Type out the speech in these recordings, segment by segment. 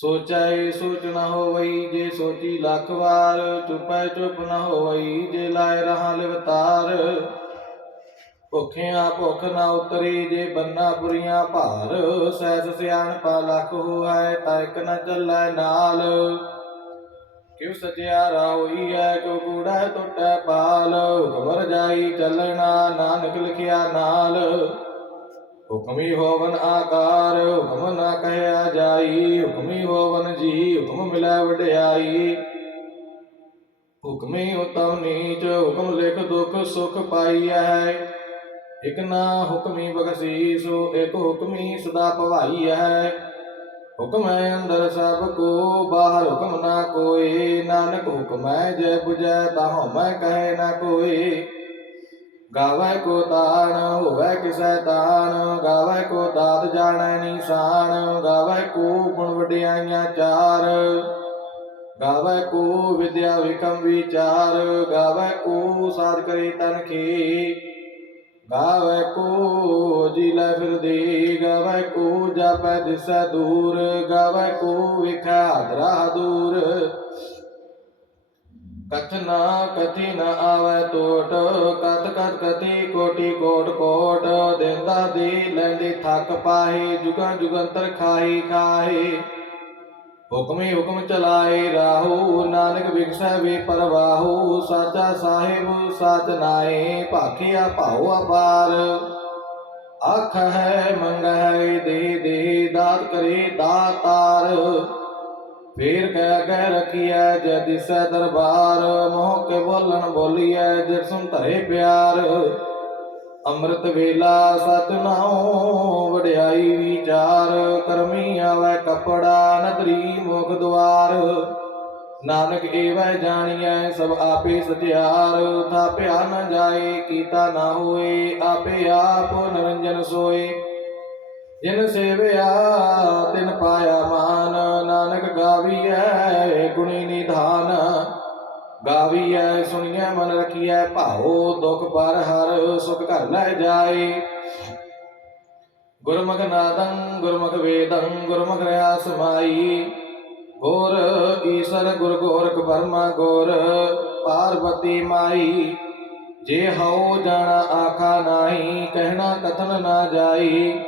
ਸੋਚੈ ਸੋਚ ਨ ਹੋਵਈ ਜੇ ਸੋਚੀ ਲੱਖ ਵਾਰ, ਚੁਪੈ ਚੁਪ ਨ ਹੋਵਈ ਜੇ ਲਾਇ ਰਹਾ ਲਿਵਤਾਰ। ਭੁਖਿਆ ਭੁਖ ਨ ਉਤਰੀ ਜੇ ਬੰਨਾ ਪੁਰੀਆਂ ਭਾਰ, ਸਹਿਜ ਸਿਆਣਪਾ ਲੱਖ ਹੋਇ ਤਾਇਕ ਨ ਚੱਲੈ ਨਾਲ। ਕਿਉ ਸਜਿਆ ਹੋਈ ਹੈ ਕਿਉ ਕੂੜਾ ਟੁੱਟੈ ਪਾਲ। ਹੁਕਮ ਜਾਈ ਚੱਲਣਾ, ਨਾਨਕ ਲਿਖਿਆ ਨਾਲ। ਹੁਕਮੀ ਹੋਵਨ ਆਕਾਰ, ਹੁਕਮ ਨਾ ਕਹਿਆ ਜਾਈ, ਹੁਕਮੀ ਹੋਵਨ ਜੀ, ਹੁਕਮ ਮਿਲੈ ਵਡਿਆਈ। ਹੁਕਮੀ ਉਤਮ ਨੀਚ, ਹੁਕਮ ਲਿਖ ਦੁਖ ਸੁਖ ਪਾਈਐ। ਇਕ ਨਾ ਹੁਕਮੀ ਬਖਸ਼ੀਸੋ ਇਕ ਹੁਕਮੀ ਸਦਾ ਭਵਾਈ ਹੈ ਹੁਕਮ ਹੈ ਅੰਦਰ ਸਭ ਕੋ, ਬਾਹਰ ਹੁਕਮ ਨਾ ਕੋਏ ਨਾਨਕ ਹੁਕਮ ਹੈ ਜੈ 부ਜੈ ਤਾਹਉ ਮੈਂ ਕਹੇ ਨਾ ਕੋਏ ਗਾਵੈ ਕੋ ਤਾਣ ਹੋਵੇ ਕਿਸੈ ਦਾਨ, ਗਾਵੈ ਕੋ ਦਾਤ ਜਾਣੈ ਨਿਸ਼ਾਨ, ਗਾਵੈ ਕੋ ਗੁਣ ਵਡਿਆਈਆਂ ਚਾਰ। ਗਾਵੈ ਕੋ ਵਿਦਿਆ ਵਿਕਮ ਵਿਚਾਰ, ਗਾਵੈ ਕੋ ਸਾਧ ਕਰੇ ਤਨ ਕੀ ਗਾਵੈ ਕੋ ਜੀ ਲੈ ਫਿਰਦੀ ਗਾਵੈ ਕੋ ਜਾਪੈ ਦਿਸੈ ਦੂਰ, ਗਾਵੈ ਕੋ ਵਿਖਾ ਦਰਾ ਦੂਰ ਕਥ ਨਾ ਕਥੀ ਨ ਆਵੈ ਟੋਟ ਕਤ ਕਤ ਕਥੀ ਕੋਟੀ ਕੋਟ ਕੋਟ, ਦੇਂਦਾ ਦੇ ਲੈਂਦੇ ਥੱਕ ਪਾਹੇ ਜੁਗਾਂ ਜੁਗੰਤਰ ਖਾਹੀ ਖਾਹੇ। ਹੁਕਮੇ ਹੁਕਮ ਚਲਾਏ ਰਾਹੂ, ਨਾਨਕ ਵਿਗਸੈ ਵੇ ਪਰਵਾਹੂ, ਸਾਚਾ ਸਾਹਿਬ ਸਾਚ ਨਾਏ ਭਾਖਿਆ ਭਾਉ ਅਪਾਰ। ਆਖ ਹੈ ਮੰਗ ਹੈ ਦੇ ਦੇ, ਦਾਤ ਕਰੇ ਦਾਤਾਰ। ਫੇਰ ਕਹਿ ਕਹਿ ਰਖੀਐ ਜੈ ਦਿਸੈ ਦਰਬਾਰ ਮੋਹ ਕੇ ਬੋਲਣ ਬੋਲੀਐ ਜਿ ਸੁਨ ਧਰੇ ਪਿਆਰ। ਅੰਮ੍ਰਿਤ ਵੇਲਾ ਸਤਨਾਉ ਵਡਿਆਈ ਵਿਚਾਰ, ਕਰਮੀ ਆਵੈ ਕਪੜਾ ਨਦਰੀ ਮੁਖ ਦੁਆਰ। ਨਾਨਕ ਏਵੈ ਜਾਣੀਐ, ਸਭ ਆਪੇ ਸਤਿਆਰ। ਥਾਪਿਆ ਨ ਜਾਏ, ਕੀਤਾ ਨਾ ਹੋਏ, ਆਪੇ ਆਪ ਨਿਰੰਜਨ ਸੋਏ। ਜਿਨ ਸੇਵਿਆ, ਤਿਨ ਪਾਇਆ ਮਾਨ। ਨਾਨਕ ਗਾਵੀਐ, ਗੁਣੀ ਨਿਧਾਨ। ਗਾਵੀਐ, ਸੁਣੀਐ, ਮਨ ਰਖੀਐ, ਭਾਉ, ਦੁਖ ਪਰ ਹਰ ਸੁਖ ਘਰ ਲੈ ਜਾਏ। ਗੁਰਮੁਖ ਨਾਦੰ, ਗੁਰਮੁਖ ਵੇਦੰ, ਗੁਰਮੁਖ ਰਿਆ ਸਮਾਈ ਗੋਰ ਈਸਰ, ਗੁਰ ਗੋਰਖ ਬਰਮਾ ਗੋਰ ਪਾਰਵਤੀ ਮਾਈ। ਜੇ ਹਉ ਜਾਣਾ ਆਖਾ ਨਾਹੀ, ਕਹਿਣਾ ਕਥਨ ਨਾ ਜਾਈ।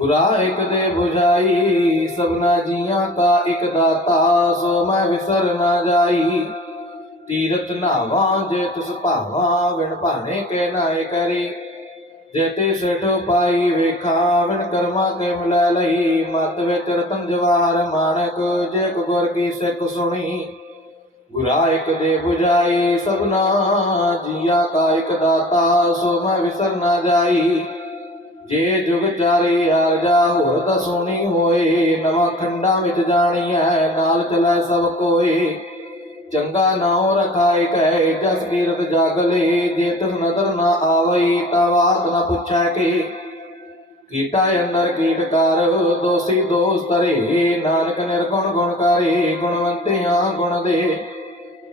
ਗੁਰਾ ਇਕ ਦੇ 부ਝਾਈ ਸਭਨਾ ਜੀਆਂ ਕਾ ਇਕ ਦਾਤਾ, ਸੋ ਮੈਂ ਵਿਸਰ ਨਾ ਜਾਈ। ਤੀਰਤ ਨਾਵਾਂ, ਜੇ ਤਿਸ ਭਾਵਾਂ ਵਿਣ ਭਾਣੇ ਕੇ ਨਾਏ ਕਰੀ। ਜੇ ਤੇ ਸਿਠ ਪਾਈ ਵੇਖਾਂ ਵਿਣ ਕਰਮਾ ਕੇ ਮਿਲੈ ਲਈ। ਮਤ ਵਿੱਚ ਰਤਨ ਜਵਾਹਰ ਮਾਣਕ ਜੇ ਕੋ ਗੁਰ ਕੀ ਸਿੱਖ ਸੁਣੀ। ਗੁਰਾ ਇਕ ਦੇ 부ਝਾਈ ਸਭਨਾ ਜੀਆਂ ਕਾ ਇਕ ਦਾਤਾ, ਸੋ ਮੈਂ ਵਿਸਰ ਨਾ ਜਾਈ। ਜੇ ਜੁਗ ਚਾਰੇ ਆਰਜਾ, ਹੋਰ ਤਾਂ ਸੋਣੀ ਹੋਏ। ਨਵਾਂ ਖੰਡਾਂ ਵਿੱਚ ਜਾਣੀਐ, ਨਾਲ ਚਲੈ ਸਭ ਕੋਏ। ਚੰਗਾ ਨਾਉ ਰਖਾਇ ਕੈ ਜਸ ਕੀਰਤ ਜਗ ਲੇ। ਜੇ ਤਿਸ ਨਦਰ ਨਾ ਆਵਈ, ਤਾ ਬਾਤ ਨ ਪੁੱਛੈ ਕੇ। ਕੀਟਾ ਅੰਦਰ ਕੀਟ ਦੋਸੀ ਦੋਸ ਤਰੇ ਨਾਨਕ ਨਿਰਗੁਣ ਗੁਣਕਾਰੀ ਕਰੇ ਗੁਣ ਦੇ।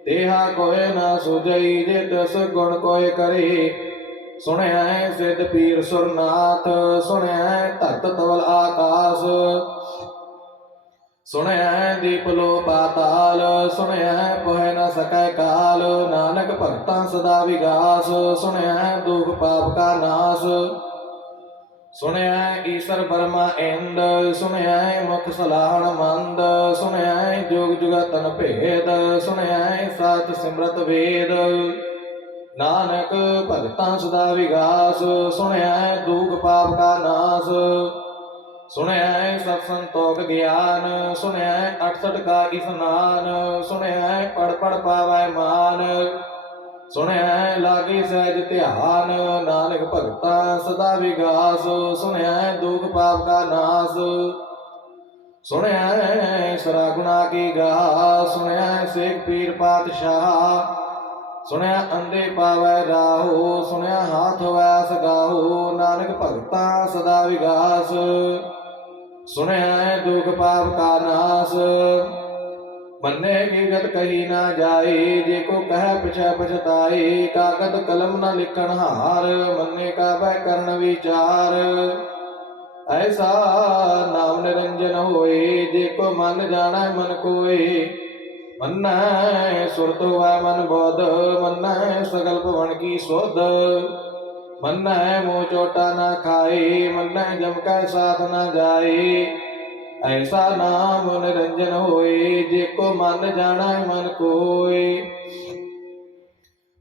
ਦੇਹਾ ਕੋਏ ਨਾ ਸੁਜਈ ਜੇ ਤਿਸ ਗੁਣ ਕੋਏ ਕਰੇ। ਸੁਣਿਆ ਹੈ ਸਿੱਧ ਪੀਰ ਸੁਰਨਾਥ, ਸੁਣਿਆ ਹੈ ਧਰਤ ਤਵਲ ਆਕਾਸ। ਸੁਣਿਆ ਹੈ ਦੀਪ ਲੋ ਪਾਤਾਲ, ਸੁਣਿਆ ਹੈ ਪੋਹਿ ਨ ਸਕੈ ਕਾਲ, ਨਾਨਕ ਭਗਤਾਂ ਸਦਾ ਵਿਗਾਸ। ਸੁਣਿਆ ਹੈ ਦੁਖ ਪਾਪ ਕਾ ਨਾਸ। ਸੁਣਿਆ ਹੈ ਈਸ਼ਰ ਬਰਮਾ ਇੰਦ, ਸੁਣਿਆ ਹੈ ਮੁਖ ਸਲਾਹਣ ਮੰਦ। ਸੁਣਿਆ ਹੈ ਜੁਗ ਜੁਗਤਨ ਭੇਦ, ਸੁਣਿਆ ਹੈ ਸਾਚ ਸਿਮਰਤ ਵੇਦ। ਨਾਨਕ ਭਗਤਾਂ ਸਦਾ ਵਿਗਾਸ ਸੁਣਿਆ ਹੈ ਦੁਖ ਪਾਪ ਕਾ ਨਾਸ। ਸੁਣਿਆ ਹੈ ਸਤ ਸੰਤੋਖ ਗਿਆਨ ਸੁਣਿਆ ਹੈ 68 ਕਾ ਇਸਨਾਨ ਸੁਣਿਆ ਹੈ ਪੜ ਪੜ ਪਾਵੈ ਮਾਨ। ਸੁਣਿਆ ਹੈ ਲਾਗੇ ਸਹਿਜ ਧਿਆਨ, ਨਾਨਕ ਭਗਤਾਂ ਸਦਾ ਵਿਗਾਸ ਸੁਣਿਆ ਹੈ ਦੁਖ ਪਾਪ ਕਾ ਨਾਸ। ਸੁਣਿਆ ਹੈ ਸਰਾ ਗੁਨਾ ਕੀ ਗਾ ਸੁਣਿਆ ਹੈ ਸੇਖ ਪੀਰ ਪਾਤਸ਼ਾਹ। ਸੁਣਿਆ ਅੰਦੇ ਪਾਵੈ ਰਾਹੋ, ਸੁਣਿਆ ਹਾਥ ਵੈਸ ਗਾਹੋ, ਨਾਨਕ ਭਗਤਾ ਸਦਾ ਵਿਗਾਸ। ਸੁਣਿਆ ਦੁਖ ਪਾਪ ਕਾ ਨਾਸ। ਮੰਨੇ ਕੀ ਗਤ ਕਹੀ ਨਾ ਜਾਏ ਜੇ ਕੋ ਕਹਿ ਪਿਛੈ ਪਛਤਾਏ ਕਾਗਦ ਕਲਮ ਨਾ ਲਿਖਣ ਹਾਰ, ਮੰਨੇ ਕਾ ਬੈ ਕਰਨ ਵਿਚਾਰ। ਐਸਾ ਨਾਮ ਨਿਰੰਜਨ ਹੋਏ, ਜੇ ਕੋ ਮਨ ਜਾਣੈ ਮਨ ਕੋਏ ਮੰਨੈ ਸੁਰਤ ਹੋਇ ਮਨ ਬੋਧ, ਮੰਨੈ ਸਗਲ ਭਵਨ ਕੀ ਸੁਧ। ਮੰਨੈ ਮੋ ਚੋਟਾ ਨਾ ਖਾਏ, ਮੰਨੈ ਜਮ ਕੈ ਸਾਥ ਨਾ ਜਾਏ। ਐਸਾ ਨਾਮ ਨਿਰੰਜਨ ਹੋਏ, ਜੇ ਕੋ ਮਨ ਜਾਣੈ ਮਨ ਕੋਏ।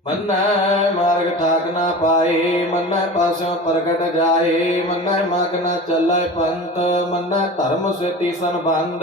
ਮੰਨੈ ਮਾਰਗ ਠਾਕ ਨਾ ਪਾਏ, ਮੰਨੈ ਪਾਸਿਓ ਪ੍ਰਗਟ ਜਾਏ। ਮੰਨੈ ਮਗ ਨਾ ਚੱਲੈ ਪੰਥ, ਮੰਨੈ ਧਰਮ ਸੇਤੀ ਸੰਬੰਧ।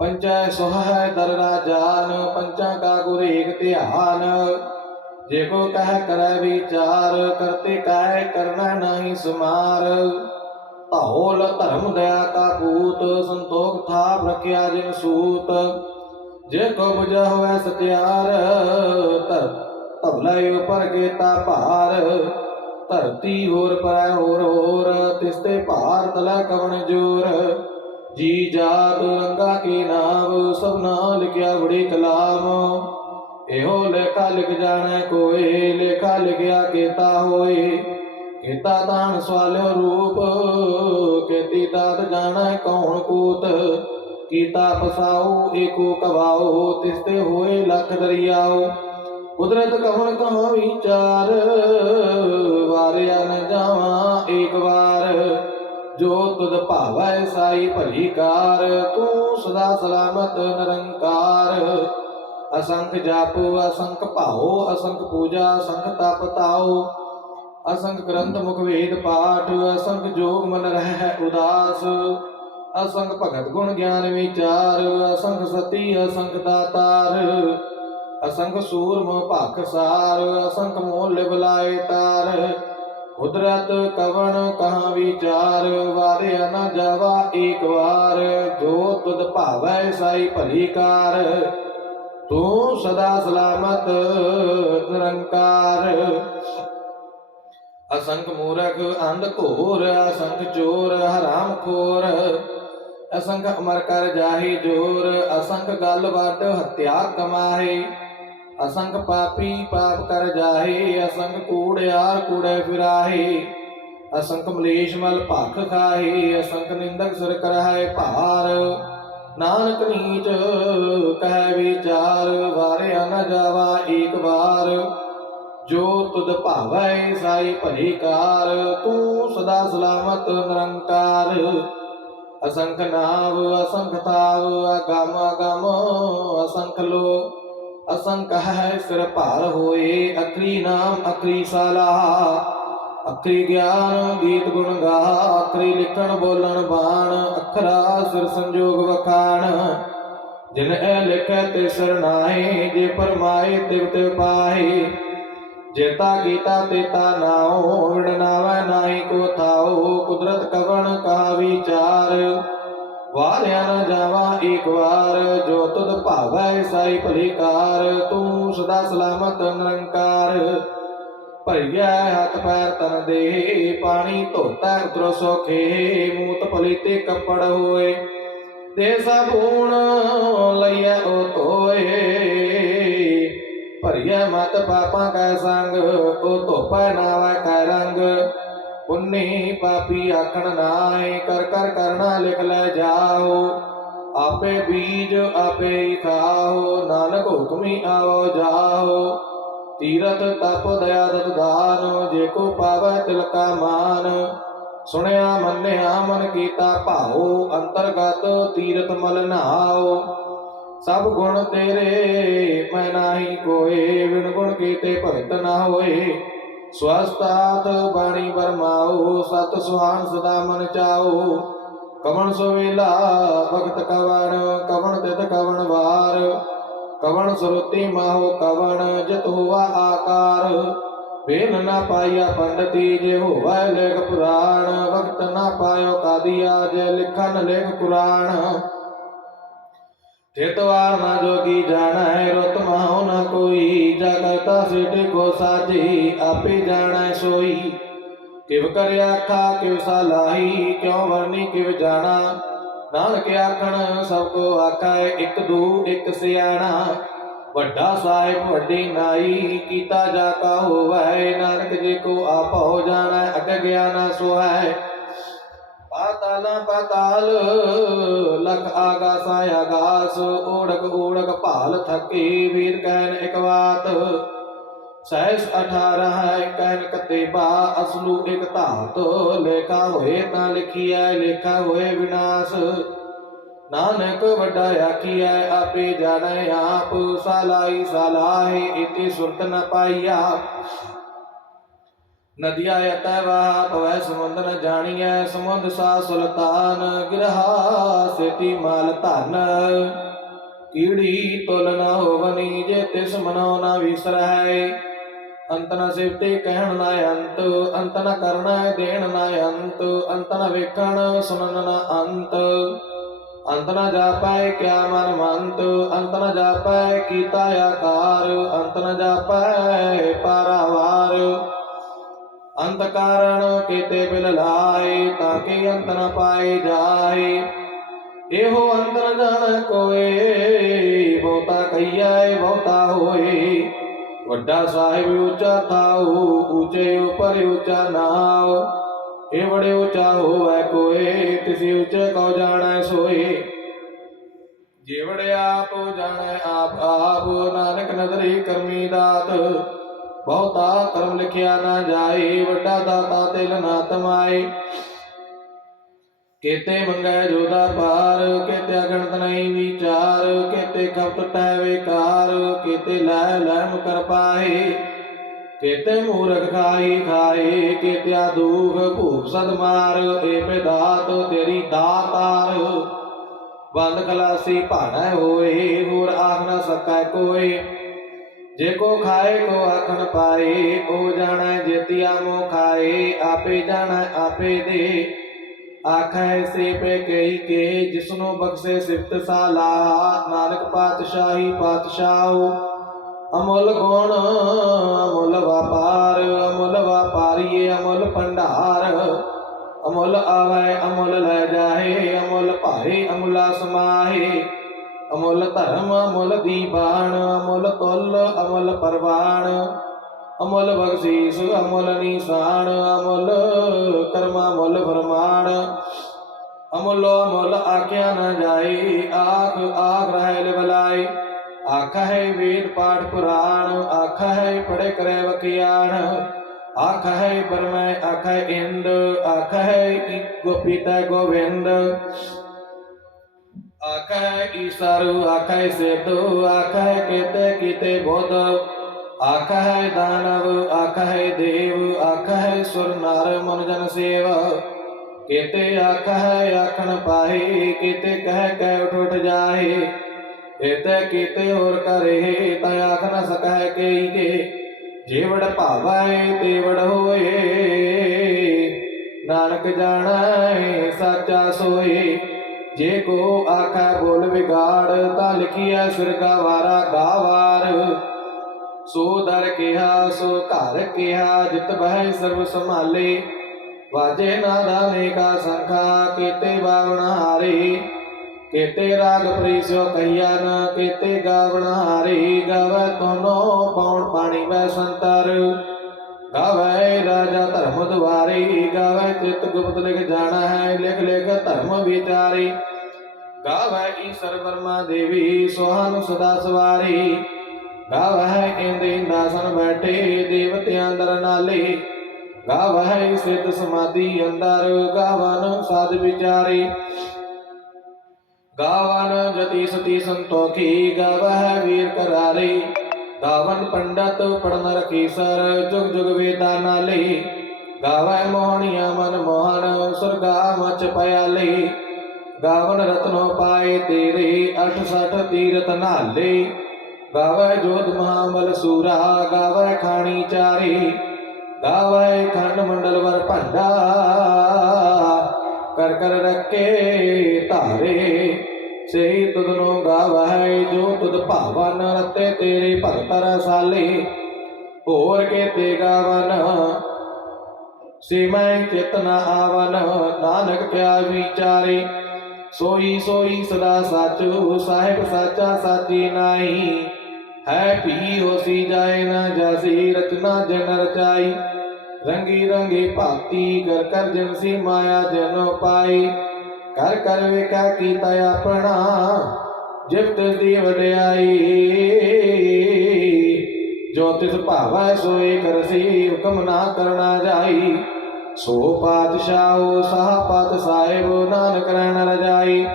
ਪੰਚੈ ਸੁਹੈ ਦਰ ਰਾਜਾਨ ਪੰਚਾਂ ਕਾ ਗੁਰ ਏਕ ਧਿਆਨ। ਜੇ ਕੋ ਕਹਿ ਕਰੈ ਵਿਚਾਰ, ਕਰਤੇ ਕਾਇ ਕਰਨਾ ਨਹੀਂ ਸੁਮਾਰ। ਧੌਲ ਧਰਮ ਦਇਆ ਕਾ ਪੂਤ ਸੰਤੋਖ ਥਾਪ ਰਖਿਆ ਜਿਨ ਸੂਤ। ਜੇ ਕੋ ਬੁਝਾ ਹੋਇ ਸਤਿਆਰ ਧਰ ਤਬਲੇ ਉਪਰ ਗੇਤਾ ਭਾਰ। ਧਰਤੀ ਹੋਰ ਪਰੈ ਹੋਰ ਹੋਰ ਤਿਸਤੇ ਭਾਰ ਤਲੇ ਕਵਣ ਜੋਰ। ਜੀ ਜਾਤ ਰੰਗਾ ਕੀ ਨਾਮ ਸਭਨਾ ਲਿਖਿਆ ਬੜੀ ਕਲਾਮ। ਇਹੋ ਲੇਖਾ ਲਿਖ ਜਾਣੈ ਕੋਏ ਲੇਖਾ ਲਿਖਿਆ ਕੀਤਾ ਹੋਏ। ਕੀਤਾ ਤਾਣ ਸਵਾਲਿਓ ਰੂਪ, ਕੀਤੀ ਦਾਤ ਜਾਣੈ ਕੌਣ ਕੂਤ। ਕੀਤਾ ਪਸਾਉ ਏਕੋ ਕਵਾਉ ਤਿਸਤੇ ਹੋਏ ਲੱਖ ਦਰਿਆਉ। ਕੁਦਰਤ ਕਵਣ ਕਹਾਂ ਵਿਚਾਰ, ਵਾਰਿਆ ਨ ਜਾਵਾਂ ਏਕ ਵਾਰ। ਜੋ ਤੁਧ ਭਾਵੈ ਸਾਈ ਭਲੀ ਕਾਰ, ਤੂੰ ਸਦਾ ਸਲਾਮਤ ਨਿਰੰਕਾਰ। ਅਸੰਖ ਜਾਪ, ਅਸੰਖ ਭਾਉ ਅਸੰਖ ਪੂਜਾ, ਅਸੰਖ ਤਪ ਤਾਉ ਅਸੰਖ ਗ੍ਰੰਥ ਮੁਖ ਵੇਦ ਪਾਠ, ਅਸੰਖ ਜੋਗ ਮਨ ਰਹਿ ਉਦਾਸ। ਅਸੰਖ ਭਗਤ ਗੁਣ ਗਿਆਨ ਵਿਚਾਰ, ਅਸੰਖ ਸਤੀ, ਅਸੰਖ ਦਾਤਾਰ। ਅਸੰਖ ਸੂਰਮ ਭਖ ਸਾਰ, ਅਸੰਖ ਮੋਲ ਬਲਾਏ ਤਾਰ। ਕੁਦਰਤ ਕਵਣ ਕਹਾਂ ਵਿਚਾਰ, ਵਾਰਿਆ ਨ ਜਾਵਾ ਏਕ ਵਾਰ। ਜੋ ਤੁਧ ਭਾਵੈ ਸਾਈ ਭਲੀ ਕਾਰ, ਤੂੰ ਸਦਾ ਸਲਾਮਤ ਨਿਰੰਕਾਰ। ਅਸੰਖ ਮੂਰਖ ਅੰਧ ਘੋਰ, ਅਸੰਖ ਚੋਰ ਹਰਾਮ ਖੋਰ। ਅਸੰਖ ਅਮਰ ਕਰ ਜਾਹੀ ਜੋਰ, ਅਸੰਖ ਗੱਲ ਵੱਡ ਹਤਿਆ ਕਮਾਹੇ। ਅਸੰਖ ਪਾਪੀ ਪਾਪ ਕਰ ਜਾਹੇ, ਅਸੰਗ ਕੂੜਿਆਰ ਕੂੜੇ ਫਿਰਾਹੇ। ਅਸੰਖ ਮਲੇਸ਼ ਮਲ ਭਖ ਖਾਹੇ ਅਸੰਖ ਨਿੰਦਕ ਸਿਰ ਕਰਹਿ ਭਾਰ। ਨਾਨਕ ਨੀਚ ਕਹਿ ਵਿਚਾਰ, ਵਾਰਿਆ ਨ ਜਾਵਾ ਏਕ ਵਾਰ। ਜੋ ਤੁਧ ਭਾਵੈ ਸਾਈ ਭਲੀ ਕਾਰ, ਤੂੰ ਸਦਾ ਸਲਾਮਤ ਨਿਰੰਕਾਰ। ਅਸੰਖ ਨਾਵ, ਅਸੰਖ ਤਾਵ, ਅਗਮ ਅਗਮ, ਅਸੰਖ ਲੋ ਅਸੰਖ ਹੈ, ਸਿਰ ਭਾਰ ਹੋਏ, ਅਕਰੀ ਨਾਮ, ਅਕਰੀ ਸਾਲਾ। ਅਕਰੀ ਗਿਆਨ, ਗੀਤ ਗੁਣ ਗਾ, ਅਕਰੀ ਲਿਖਣ, ਬੋਲਣ, ਬਾਣ, ਅਖਰਾ, ਸਿਰ ਸੰਜੋਗ ਵਖਾਣ। ਜਿਨ ਇਹ ਲਿਖੈ, ਤੇ ਸਰਨਾਏ ਜੇ ਪਰਮਾਏ ਤਿਵ ਤੇ ਪਾਏ ਜੇਤਾ ਗੀਤਾ ਤੇਤਾ ਨਾਉ ਵਿੜਨਾਵੈ ਨਾਹੀ ਕੋ ਥਾਉ, ਕੁਦਰਤ ਕਵਣ ਕਾ ਵਿਚਾਰ। ਵਾਰਿਆ ਨ ਜਾਵਾ ਏਕ ਵਾਰ, ਜੋ ਤੁਧ ਭਾਵੈ ਸਾਈ ਭਲੀਕਾਰ, ਤੂੰ ਸਦਾ ਸਲਾਮਤ ਨਿਰੰਕਾਰ। ਭਈਐ ਹੱਥ ਪੈਰ ਤਨ ਦੇ, ਪਾਣੀ ਧੋਤਾ ਉਤਰੋ ਸੋਖੇ, ਮੂਤ ਪਲੀਤੇ ਕੱਪੜ ਹੋਏ। ਦੇ ਸਾਬੂਣ ਲਈਐ ਉਹ ਧੋਏ। ਭਰੀਐ ਮਤ ਪਾਪਾਂ ਕੈ ਸੰਗ, ਉਹ ਧੋਪੈ ਨਾਵੈ ਕੈ ਰੰਗ। ਪੁੰਨੀ ਪਾਪੀ ਆਖਣ ਨਾਏ ਕਰ ਕਰ ਕਰਨਾ ਲਿਖ ਲੈ ਜਾਓ। ਆਪੇ ਬੀਜ ਆਪੇ ਖਾਓ, ਨਾਨਕ ਹੁਕਮੀ ਆਵੋ ਜਾਓ। ਤੀਰਥ ਤਪ ਦਇਆ ਦਤ ਦਾਨ, ਜੇ ਕੋ ਪਾਵੈ ਤਿਲ ਕਾ ਮਾਨ। ਸੁਣਿਆ ਮੰਨਿਆ ਮਨ ਕੀਤਾ ਭਾਉ, ਅੰਤਰਗਤ ਤੀਰਥ ਮਲ ਨਹਾਓ ਸਭ ਗੁਣ ਤੇਰੇ, ਮੈਂ ਨਾਹੀ ਕੋਏ ਵਿਣ ਗੁਣ ਕੀਤੇ ਭਗਤ ਨਾ ਹੋਏ। ਸਵਸਤਾਤ ਬਾਣੀ ਬਰਮਾਓ ਸਤ ਸੁਹਾਨ ਸਦਾ ਮਨ ਚਾਓ ਕਵਣ ਸੁਵੇਲਾ ਭਗਤ ਕਵਣ ਕਵਣ ਤਿਤ ਕਵਣ ਵਾਰ। ਕਵਣ ਸਰੋਤੀ ਮਾਹੋ ਕਵਣ, ਜਿਤ ਹੋਵਾ ਆਕਾਰ। ਵੇਨ ਨਾ ਪਾਇਆ ਪੰਡਤੀ, ਜੇ ਹੋਵਾ ਲੇਖ ਪੁਰਾਣ। ਵਕਤ ਨਾ ਪਾਇਓ ਕਾਦੀਆ, ਜੇ ਲਿਖਨ ਲੇਖ ਕੁਰਾਨ। ਤੇਤਵਾਰ ਨਾ ਜੋਗੀ ਜਾਣੈ, ਰਤ ਮਾਹੁ ਨਾ ਕੋਈ। ਜਗਤਾ ਸਿਟ ਕੋ ਸਾਜੀ, ਆਪੇ ਜਾਣੈ ਸੋਈ। ਕਿਵ ਕਰ ਆਖਾ, ਕਿਵ ਸਲਾਹੀ ਕਿਉ ਵਰਨੀ ਕਿਵ ਜਾਣਾ। ਨਾਨਕ ਆਖਣ, ਸਭ ਕੋ ਆਖੈ, ਇੱਕ ਦੂ, ਇੱਕ ਸਿਆਣਾ। ਵੱਡਾ ਸਾਹਿਬ, ਵੱਡੀ ਨਾਈ, ਕੀਤਾ ਜਾ ਕਾ ਹੋਵੈ। ਨਾਨਕ ਜੀ ਕੋ ਆਪ ਹੋ ਜਾਣੈ ਅਗ ਨਾ ਸੋਹੈ। ਪਾਤਾਲਾ ਪਾਤਾਲ, ਲਖ ਆਗਾਸਾ ਆਗਾਸ, ਓੜਕ ਓੜਕ ਭਾਲ ਥਕੇ ਵੀਰ ਕਹਿਨ ਇਕ ਸਹਿਸ 18 ਹੈ ਕਹਿਨ ਕਤੇਬਾ ਅਸਲੂ ਇਕ ਧਾਤ, ਲੇਖਾ ਹੋਏ ਤਾਂ ਲਿਖੀਐ, ਲੇਖਾ ਹੋਏ ਵਿਨਾਸ਼। ਨਾਨਕ ਵੱਡਾ ਆਖੀਐ, ਆਪੇ ਜਾਣੈ ਆਪ, ਸਾਲਾਈ ਸਾਲਾਹੇ ਇਤੀ ਸੁਰਤ ਨ ਪਾਈਆ। ਨਦੀਆ ਯਤੈ ਵਾ ਪਵੈ ਸਮੁੰਦ ਨ ਜਾਣੀਐ, ਸਮੁੰਦ ਸਾ ਸੁਲਤਾਨ, ਗਿਰਹਾ ਸੇਤੀ ਮਾਲ ਧਨ। ਕੀੜੀ ਤੁਲ ਨ ਹੋਵਨੀ, ਜੇ ਤਿਸ ਮਨੋ ਨ ਵਿਸਰੈ ਅੰਤ ਨ ਸਿਵਤੇ ਕਹਿਣ ਨ ਅੰਤ ਅੰਤ ਨ ਕਰਨਾ ਦੇਣ ਨ ਅੰਤ ਅੰਤ ਨ ਵੇਖਣ ਸੁਣਨ ਨ ਅੰਤ। ਅੰਤ ਨ ਜਾਪੈ ਕਿਆ ਮਨ ਮੰਤ, ਅੰਤ ਨ ਜਾਪੈ ਕੀਤਾ ਆਕਾਰ, ਅੰਤ ਨ ਜਾਪੈ ਪਾਰਾਵਾਰ। ਅੰਤ ਕਾਰਣ ਕੀਤੇ ਬਿਲ ਲਾਏ ਤਾਂ ਕਿ ਅੰਤ ਨ ਪਾਏ ਜਾਏ। ਇਹੋ ਅੰਤਰ ਜਾਣ ਕੋਏ, ਬਹੁਤਾ ਕਈਐ ਬਹੁਤਾ ਹੋਏ। ਵੱਡਾ ਸਾਹਿਬ ਉੱਚਾ ਥਾਉ, ਉੱਚੇ ਉਪਰ ਉੱਚਾ ਨਾਉ। ਇਹ ਬੜੇ ਉੱਚਾ ਹੋਵੇ ਕੋਏ, ਤਿਸੀ ਉੱਚੇ ਕਉ ਜਾਣੈ ਸੋਏ। ਜੇ ਆਪ ਜਾਣੈ ਆਪ ਆਪ ਨਾਨਕ ਨਦਰੀ ਕਰਮੀ ਦਾਤ। ਬਹੁਤਾ ਕਰਮ ਲਿਖਿਆ ਨਾ ਜਾਏ, ਵੱਡਾ ਦਾਤਾ ਤਿਲ ਨਾ ਤਮਾਏ। ਕੇਤੇ ਮੰਗੈ ਜੋਦਾ ਪਾਰ ਕੇਤੇ ਅਗਣਤ ਨਹੀਂ ਵਿਚਾਰ, ਕੇਤੇ ਖਪਤ ਟੈ ਵਿਕਾਰ, ਕੇਤੇ ਲੈ ਲੈਮ ਕਰ ਪਾਏ। ਕੇਤੇ ਮੂਰਖ ਖਾਈ ਖਾਏ, ਕੇਤਿਆ ਦੁਖ ਭੂਖ ਸਦ ਮਾਰ, ਏ ਬੇਦਾਤ ਤੇਰੀ ਦਾਤਾਰ। ਬੰਦ ਖਲਾਸੀ ਭਾਣਾ ਹੋਏ, ਹੋਰ ਆਖ ਨਾ ਸਕੈ ਕੋਈ ਜੇ ਕੋ ਖਾਏ ਕੋ ਆਖਣ ਪਾਏ ਉਹ ਜਾਣੈ ਜੇਤੀਆ ਮੋ ਖਾਏ, ਆਪੇ ਜਾਣੈ ਆਪੇ ਦੇ। ਆਖੈ ਸੇ ਪੇ ਕਈ ਕੇ, ਜਿਸਨੂੰ ਬਖਸ਼ੇ ਸਿਫਤ ਸਾਲਾ। ਨਾਨਕ ਪਾਤਸ਼ਾਹੀ ਪਾਤਸ਼ਾਹੋ, ਅਮੁੱਲ ਗੁਣ, ਅਮੁੱਲ ਵਪਾਰ, ਅਮੁੱਲ ਵਪਾਰੀਏ, ਅਮੁੱਲ ਭੰਡਾਰ। ਅਮੁੱਲ ਆਵੈ, ਅਮੁੱਲ ਲੈ ਜਾਏ, ਅਮੁੱਲ ਭਾਏ, ਅਮੁੱਲਾ ਸਮਾਹੇ। ਅਮੁੱਲ ਧਰਮ, ਅਮੁੱਲ ਦੀਬਾਨ ਅਮੁੱਲ ਤੁਲ, ਅਮਲ ਪਰਵਾਨ, ਅਮੁੱਲ ਬਖਸ਼ੀਸ, ਅਮੁੱਲ ਨਿਸ਼ਾਨ, ਅਮੁੱਲ ਕਰਮਾ, ਅਮਲ ਫਰਮਾਨ। ਅਮੁੱਲ ਅਮੁੱਲ ਆਖਿਆ ਨਾ ਜਾਏ ਆਖ ਆਖ ਰਹਿ ਲਿਵਲਾਈ ਆਖ ਹੈ ਵੇਦ ਪਾਠ ਪੁਰਾਣ ਆਖਾ ਹੈ ਪੜੇ ਕਰੇ ਵਕਿਆਣ ਆਖਾ ਹੈ ਪਰਮੈ ਆਖ ਹੈ ਇੰਦ ਆਖ ਹੈ ਗੋਪੀਤਾ ਗੋਵਿੰਦ। ਆਖ ਹੈ ਈਸਰ ਆਖ ਹੈ ਸੇਤੂ ਆਖ ਹੈ ਕੀਤੇ ਕੀਤੇ ਬੋਧ ਆਖ ਹੈ ਦਾਨਵ ਆਖ ਹੈ ਦੇਵ ਆਖ ਹੈ ਸੁਰ ਨਰ ਮਨ ਜਨ ਸੇਵ ਕੀਤੇ ਆਖ ਹੈ ਆਖਣ ਪਾਏ ਕੀਤੇ ਕਹਿ ਕਹਿ ਉਠ ਉਠ ਜਾਏ ਇਤੇ ਕੀਤੇ ਹੋਰ ਕਰੇ ਤਾ ਆਖ ਨ ਸਕੈ ਕੇਈ ਕੇ ਜੀਵੜ ਭਾਵੈ ਜੇ ਕੋ ਆਖਾ ਬੋਲ ਵਿਗਾੜ, ਤਾਂ ਲਿਖੀਐ ਸਿਰਗਾ ਵਾਰਾ ਗਾਵਾਰ। ਸੋ ਦਰ ਕਿਹਾ, ਸੋ ਘਰ ਕਿਹਾ, ਜਿਤ ਬਹਿ ਸਰਬ ਸੰਭਾਲੇ। ਵਾਜੇ ਨਾਦਾ ਨੇਕਾ ਸੰਖਾ, ਕੀਤੇ ਬਾਵਣ ਹਾਰੇ। ਕੀਤੇ ਰਾਗ ਪ੍ਰੀਸਿਓ ਕਈਆ ਨ, ਕੀਤੇ ਗਾਵਣ ਹਾਰੇ। ਗਾਵੇ ਤੋਨੋ ਪੌਣ ਪਾਣੀ ਵੈ ਸੰਤਰ। ਗਾਵੇ ਰਾਜਾ ਧਰਮ ਦੁਆਰੀ, ਗਾਵੇ ਚਿਤ ਗੁਪਤ ਲਿਖ ਜਾਣਾ ਹੈ, ਲਿਖ ਲਿਖ ਧਰਮ ਵਿਚਾਰੀ। ਗਾਵੇ ਈਸ਼ਰ ਵਰਮਾ ਦੇਵੀ, ਸੁਹਾਨ ਸਦਾ ਸਵਾਰੀ। ਗਾਵਹਿ ਇੰਦੇ ਇੰਦਾਸਨ ਬੈਠੇ, ਦੇਵਤਿਆਂ ਅੰਦਰ ਨਾਲੇ। ਗਾਵਹਿ ਸਿੱਧ ਸਮਾਧੀ ਅੰਦਰ, ਗਾਵਨ ਸਾਧ ਵਿਚਾਰੇ। ਗਾਵਨ ਜਤੀ ਸਤੀ ਸੰਤੋਖੀ ਗਾਵਹਿ ਵੀਰ ਕਰਾਰੇ। ਗਾਵਨ ਪੰਡਤ ਪੜਨ ਰਖੀਸਰ ਜੁਗ ਜੁਗ ਵੇਦਾਂ ਨਾਲੇ। ਗਾਵੈ ਮੋਹਣੀਆਂ ਮਨ ਮੋਹਨ, ਸੁਰਗਾ ਮਚ ਪਿਆਲੇ। ਗਾਵਨ ਰਤਨੋ ਪਾਏ ਤੇਰੇ 68 ਤੀਰਤ ਨਾਲੇ। ਗਾਵੈ ਜੋਧ ਮਹਾਬਲ ਸੂਰਾ, ਗਾਵੈ ਖਾਣੀ ਚਾਰੀ। ਗਾਵੈ ਖੰਡ ਮੰਡਲ ਵਰ ਭੰਡਾ। ਕਰ ਕਰ ਰੱਖੇ ਧਾਰੇ। ਸਹੀ ਤੁਧਨੋ ਗਾਵੈ ਜੋ ਤੁਧ ਭਾਵਨ ਰਤੇ, ਤੇਰੇ ਭਗਤ ਰਸਾਲੇ। ਹੋਰ ਕੇ ਤੇ ਗਾਵਨ, ਸਿਮੈ ਚਿਤ ਆਵਨ, ਨਾਨਕ ਕਿਆ ਵਿਚਾਰੇ। ਸੋਈ ਸੋਈ ਸਦਾ ਸਾਚੂ, ਸਾਹਿਬ ਸਾਚਾ ਸਾਚੀ ਨਾਈ ਹੈ ਪੀ ਹੋਸੀ ਜਾਏ ਨਾ ਜਾਸੀ, ਰਚਨਾ ਜਨ ਰਚਾਈ। ਰੰਗੀ ਰੰਗੀ ਭਾਤੀ ਕਰ ਕਰ ਜਨ ਸੀ ਮਾਇਆ ਜਨ ਪਾਈ। ਕਰ ਕਰ ਵੇਖਾ ਕੀਤਾ ਆਪਣਾ ਜਿਵ ਦੀ ਵਡਿਆਈ। ਜੋ ਤਿਸ ਭਾਵੈ ਸੋਏ ਕਰਸੀ ਹੁਕਮ ਨਾ ਕਰਨਾ ਜਾਈ, ਸੋ ਪਾਤਸ਼ਾਹੋ ਸਾਹ ਪਤ ਸਾਹਿਬ ਨਾਨਕ ਰਹਿਣ ਰਜਾਈ।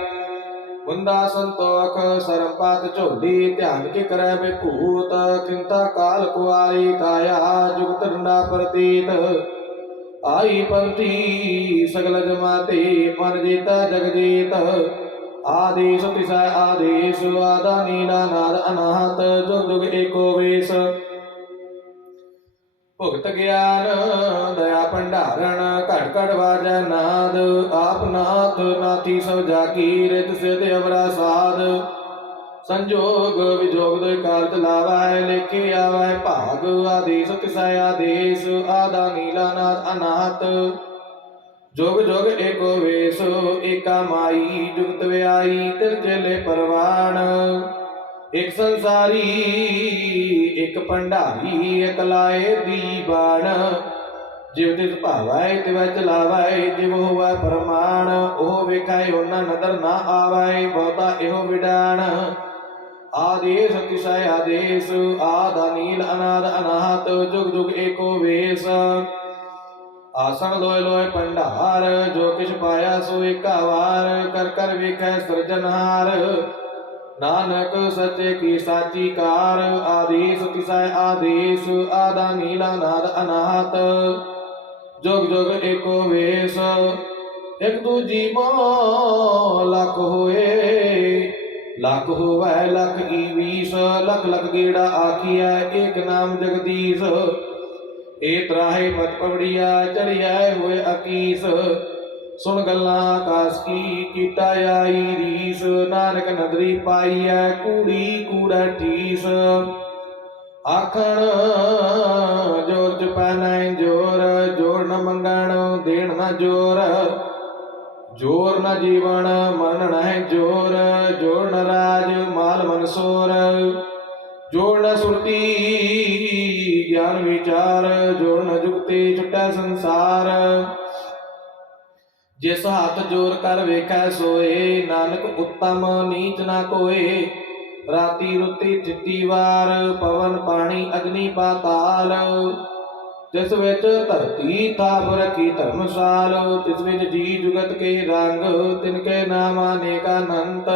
ਮੁੰਦਾ ਸੰਤੋਖ ਸਰਪਤ ਝੋਲੀ, ਧਿਆਨ ਕੀ ਕਰੈ ਬਿਭੂਤ ਚਿੰਤਾ ਕਾਲ ਕੁਆਰੀ, ਕਾਇਆ ਜੁਗਤ ਡੰਡਾ ਪ੍ਰਤੀਤ। ਆਈ ਪੰਥੀ ਸਗਲ ਜਮਾਤੇ ਮਨ ਜੀਤਾ ਜਗ ਜੀਤ। ਆਦੇਸ਼ ਤਿਸੈ ਆਦੇਸ਼ ਆਦਾ ਨੀਨਾ ਨਾਦ ਅਨਾਹਤ, ਜੁਗ ਜੁਗ ਏਕੋ ਵੇਸ। ਭੁਗਤ ਗਿਆਨ, ਦਇਆ ਭੰਡਾਰਣ ਘਟ ਘਟ ਵਾਜੈ ਨਾਦ। ਆਪ ਨਾਥ ਨਾਥੀ ਸਭ ਜਾ ਕੀ ਰਿਤ ਸਿਧ ਅਵਰਾ ਸਾਧ। ਸੰਜੋਗ ਵਿਜੋਗ ਦੋਇ ਕਾਰਤ ਲਾਵੈ ਲੇਖੇ ਆਵੈ ਭਾਗ ਆਦੇਸ ਤਿਸੈ ਆਦੇਸ ਆਦਾ ਨੀਲਾ ਨਾਦ ਜੋਗ ਜੋਗ ਏਕੋ ਵੇਸ, ਏਕਾ ਮਾਈ, ਜੁਗਤ ਵਿਆਈ ਤਿਰ ਪਰਵਾਣ। ਇਕ ਸੰਸਾਰੀ ਇਕ ਭੰਡਾਰੀ ਇਕ ਲਾਏ ਦੀ ਬਾਣ ਜਿਵ ਤਿਸ ਭਾਵੈ ਤਿਵ ਚਲਾਵੈ ਜਿਵ ਹੋਵੈ ਪਰਮਾਨ ਉਹ ਵੇਖਾਏ, ਉਹਨਾਂ ਨਦਰ ਨਾ ਆਵੈ ਬਹੁਤਾ ਇਹੋ ਵਿਡਾਣ। ਆਦੇਸ ਤਿਸੈ ਆਦੇਸ, ਆਦਾ ਨੀਲ ਅਨਾਦ ਅਨਾਹਤ, ਜੁਗ ਜੁਗ ਏਕੋ ਵੇਸ। ਆਸਣ ਲੋਏ ਲੋਏ ਭੰਡਾਰ, ਜੋ ਕਿਛ ਪਾਇਆ ਸੋ ਏਕਾ ਵਾਰ ਕਰ ਕਰ ਵੇਖੈ ਸਿਰਜਨਹਾਰ ਨਾਨਕ ਸੱਚੇ ਕੀ ਸਾਚੀ ਕਾਰ, ਆਦੇਸ ਤਿਸੈ ਆਦੇਸ, ਆਦਾ ਨੀਲਾ ਨਾਦ ਅਨਾਹਤ, ਜੁਗ ਜੁਗ ਏਕੋ ਵੇਸ। ਇਕ ਦੂਜੀ ਮੋ ਲਖ ਹੋਏ ਲੱਖ ਹੋਵੈ, ਲਖ ਈ ਵੀਸ ਲਖ ਲਖ ਗੇੜਾ ਆਖੀਐ, ਏਕ ਨਾਮ ਜਗਦੀਸ਼। ਏ ਤਰਾਹੇ ਪਤ ਪਵੜੀਆ ਚੜਿਆ ਹੋਏ ਅਕੀਸ। ਸੁਣ ਗੱਲਾਂ ਆਕਾਸ ਕੀ ਕੀਤਾ ਆਈ ਰੀਸ। ਨਾਨਕ ਨਦਰੀ ਪਾਈਐ, ਕੂੜੀ ਕੂੜਾ ਠੀਸ ਆਖਣ, ਜੋਰ ਚ ਪੈਨੈ ਜੋਰ ਜੋਰ ਨ ਮੰਗਣ, ਦੇਣ ਨ ਜੋਰ। ਜੋਰ ਨ ਜੀਵਨ ਮਰਨ ਹੈ ਜੋਰ ਜੋਰ ਨ ਰਾਜ, ਮਾਲ ਮਨਸੋਰ ਜੋੜ ਨ ਸੁਰਤੀ, ਗਿਆਨ ਵਿਚਾਰ ਜੋੜ ਨ ਜੁਗਤੀ, ਛੁਟੈ ਸੰਸਾਰ। ਜਿਸ ਹੱਥ ਜੋਰ ਕਰ ਵੇਖੈ ਸੋਏ, ਨਾਨਕ ਉੱਤਮ ਨੀਚ ਨਾ ਕੋਏ। ਰਾਤੀ ਰੁੱਤੀ ਚਿੱਤੀ ਵਾਰ, ਪਵਨ ਪਾਣੀ ਅਗਨੀ ਪਾਤਾਲ। ਜਿਸ ਵਿੱਚ ਧਰਤੀ ਥਾਪ ਰਖੀ ਧਰਮਸਾਲ, ਤਿਸ ਵਿੱਚ ਜੀ ਜੁਗਤ ਕੇ ਰੰਗ, ਤਿਨ ਕੇ ਨਾਮ ਅਨੇਕ ਅਨੰਤ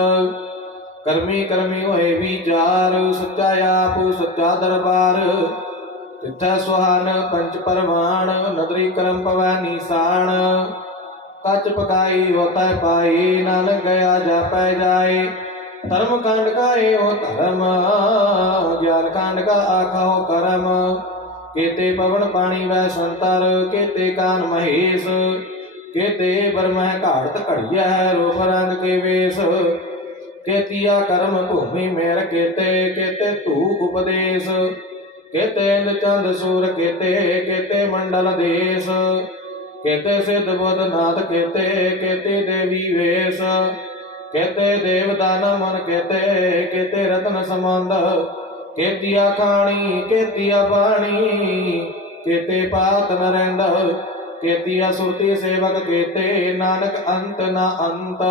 ਕਰਮੀ ਕਰਮੀ ਹੋਏ ਵਿਚਾਰ, ਸੱਚਾ ਆਪ, ਸੱਚਾ ਦਰਬਾਰ। ਤਿੱਥੈ ਸੁਹਾਨ ਪੰਚ ਪਰਵਾਨ ਨਦਰੀ ਕਰਮ ਪਵੈ ਨੀਸਾਨ। ਕੱਚ ਪਕਾਈ ਹੋਤੈ ਪਾਈ, ਨਾਨਕ ਗਿਆ ਜਾਪੈ ਜਾਏ। ਧਰਮ ਕਾਂਡ ਕਾ ਏਓ ਧਰਮ, ਗਿਆਨ ਕਾਂਡ ਕਾ ਆਖਾ ਹੋ ਕਰਮ। ਕੇਤੇ ਪਵਨ ਪਾਣੀ ਵੈ ਸੰਤਰ, ਕੇਤੇ ਕਾਨ ਮਹੇਸ਼, ਕੇਤੇ ਬਰਮਹਿ ਘਾੜਤ ਘੜੀਐ ਰੂਪ ਰੰਗ ਕੇ ਵੇਸ। ਕੇਤੀਆ ਕਰਮ ਭੂਮੀ ਮੇਰ ਕੇਤੇ ਕੇਤੇ ਧੂ ਉਪਦੇਸ਼। ਕੇਤੇ ਚੰਦ ਸੂਰ ਕੇਤੇ ਕੇਤੇ ਮੰਡਲ ਦੇਸ। ਕੇਤੇ ਸਿੱਧ ਬੁੱਧ ਨਾਥ ਕੇਤੇ ਕੇਤੇ ਦੇਵੀ ਵੇਸ। ਕੇਤੇ ਦੇਵ ਦਾਨ ਮਨ ਕੇਤੇ ਕੇਤੇ ਰਤਨ ਸੰਬੰਧ। ਕੇਤੀਆ ਖਾਣੀ ਕੇਤੀਆ ਬਾਣੀ, ਕੇਤੇ ਪਾਤ ਨਰੰਦ ਕੇਤੀਆ ਸੁਰਤੀ ਸੇਵਕ ਕੇਤੇ ਨਾਨਕ ਅੰਤ ਨਾ ਅੰਤ।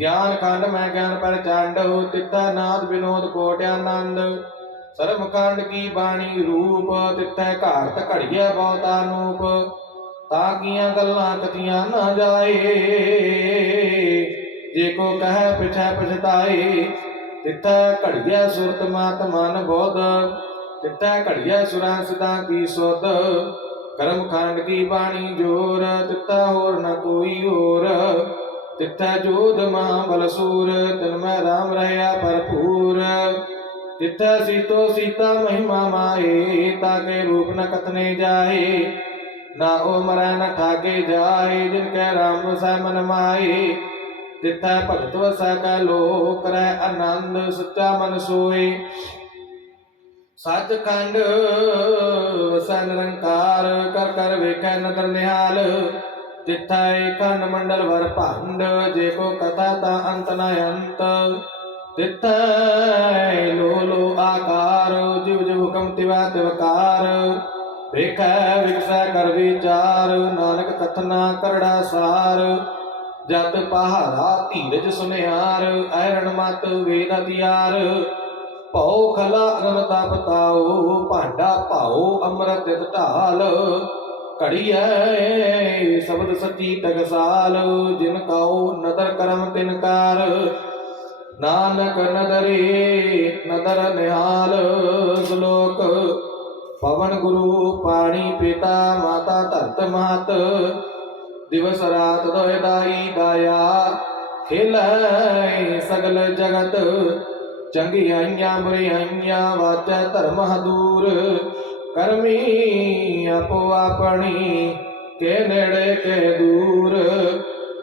ਗਿਆਨ ਖੰਡ ਮੈਂ ਗਿਆਨ ਪਰ ਚੰਡ ਤਿੱਥਾ ਨਾਦ ਵਿਨੋਦ ਕੋਟ ਆਨੰਦ। ਸਰਮ ਖੰਡ ਕੀ ਬਾਣੀ ਰੂਪ ਤਿੱਥੈ ਘਾਰਤ ਘੜੀਐ ਬਹੁਤਾ ਨੂਪ ਤਾਂ ਕੀਆਂ ਗੱਲਾਂ ਕਥੀਆਂ ਨਾ ਜਾਏ, ਜੇ ਕੋ ਕਹੈ ਪਿਛੈ ਪਛਤਾਏ ਤਿੱਥੈ ਘੜੀਐ ਸੁਰਤ ਮਾਤ ਮਨ ਬੋਧ ਤਿੱਥੈ ਘੜੀਐ ਸੁਰਾਂ ਸਦਾ ਕੀ ਸੋਧ। ਕਰਮ ਖੰਡ ਕੀ ਬਾਣੀ ਜੋਰ ਤਿੱਥੈ ਹੋਰ ਨ ਕੋਈ ਹੋਰ। ਤਿੱਥੈ ਜੋਧ ਮਹਾ ਬਲਸੂਰ ਤਨ ਮੈਂ ਰਾਮ ਰਹਿਆ ਭਰਪੂਰ। ਤਿੱਥੈ ਸੀਤੋ ਸੀਤਾ ਮਹਿਮਾ ਮਾਏ ਤਾਕੇ ਰੂਪ ਨ ਕਥਨੇ ਜਾਏ ਨਾ ਉਹ ਮਰੈ ਨ ਠਾਕੇ ਜਾਏ ਜਿਨ ਕੈ ਰਾਮ ਵਸੈ ਮਨ ਮਾਏ ਤਿਥੈ ਭਗਤ ਵਸੈ ਕੈ ਲੋਕ ਕਰੈ ਆਨੰਦ, ਸੱਚਾ ਮਨ ਸੋਏ। ਸੱਚਖੰਡ ਵਸੈ ਨਿਰੰਕਾਰ, ਕਰ ਕਰ ਵੇਖੈ ਨਦਰ ਨਿਹਾਲ। ਤਿੱਥੈ ਖੰਡ ਮੰਡਲ ਵਰ ਭੰਡ, ਜੇ ਕੋ ਕਥਾ ਤਾ ਅੰਤ ਨ ਅੰਤ। ਤਿੱਥੈ ਲੋ ਲੋ ਆਕਾਰ, ਜਿਵ ਜਿਵ ਹੁਕਮ ਤਿਵਾ ਤਿਵਕਾਰ ਵੇਖੈ, ਵਿਕਸੈ ਕਰ ਵਿਚਾਰ, ਨਾਨਕ ਕਥਨਾ ਕਰੜਾ ਸਾਰ। ਜਤ ਪਹਾਰਾ ਧੀਰਜ ਸੁਨਿਆਰ ਐਰਣ ਮਤ ਵੇਦ ਅਤਿਆਰ ਭਉ ਖਲਾ ਅਗਨ ਤਪ ਤਾਉ, ਭਾਂਡਾ ਭਾਉ ਅੰਮ੍ਰਿਤ ਤਿਤ ਢਾਲ। ਘੜੀਐ ਸ਼ਬਦ ਸੱਚੀ ਟਕਸਾਲ ਜਿਨ ਕਾਉ ਨਦਰ ਕਰਮ ਤਿਨਕਾਰ ਨਾਨਕ ਨਦਰੇ ਨਦਰ ਨਿਹਾਲ, ਸ਼ਲੋਕ। ਪਵਨ ਗੁਰੂ ਪਾਣੀ ਪਿਤਾ, ਮਾਤਾ ਧਰਤ ਮਾਤ। ਦਿਵਸ ਰਾਤ ਦੋਇ ਦਾਈ ਦਾਇਆ ਖੇਲੈ ਸਗਲ ਜਗਤ, ਚੰਗਿਆਈਆਂ ਬੁਰਿਆਈਆਂ ਵਾਚੈ ਧਰਮ ਹਦੂਰ। ਕਰਮੀ ਆਪੋ ਆਪਣੀ ਕੇ ਨੇੜੇ ਕੇ ਦੂਰ।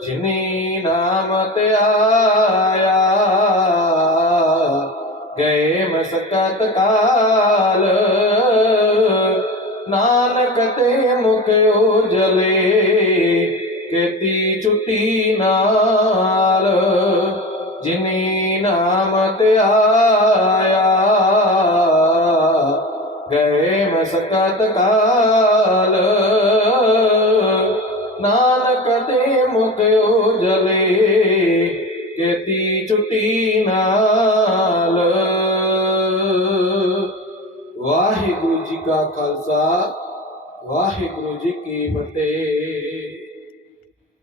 ਜਿਨੀ ਨਾਮ ਤੇ ਆਇਆ, ਗਏ ਮਸਕਤ ਕਾਲ। ਨਾਨਕ ਤੇ ਮੁਕਿਓ ਜਲੇ ਕੀਤੀ ਛੁੱਟੀ ਨਾਲ, ਜਿਨੀ ਨਾਮ ਤੇ ਆਇਆ, ਗਏ ਮਸਕਤ ਕਾਲ। ਨਾਨਕ ਤੇ ਮੁਕਿਓ ਜਲੇ ਕੀਤੀ ਛੁੱਟੀ ਨਾਲ। ਵਾਹਿਗੁਰੂ ਜੀ ਕਾ ਖਾਲਸਾ, ਵਾਹਿਗੁਰੂ ਜੀ ਕੀ ਫਤਿਹ।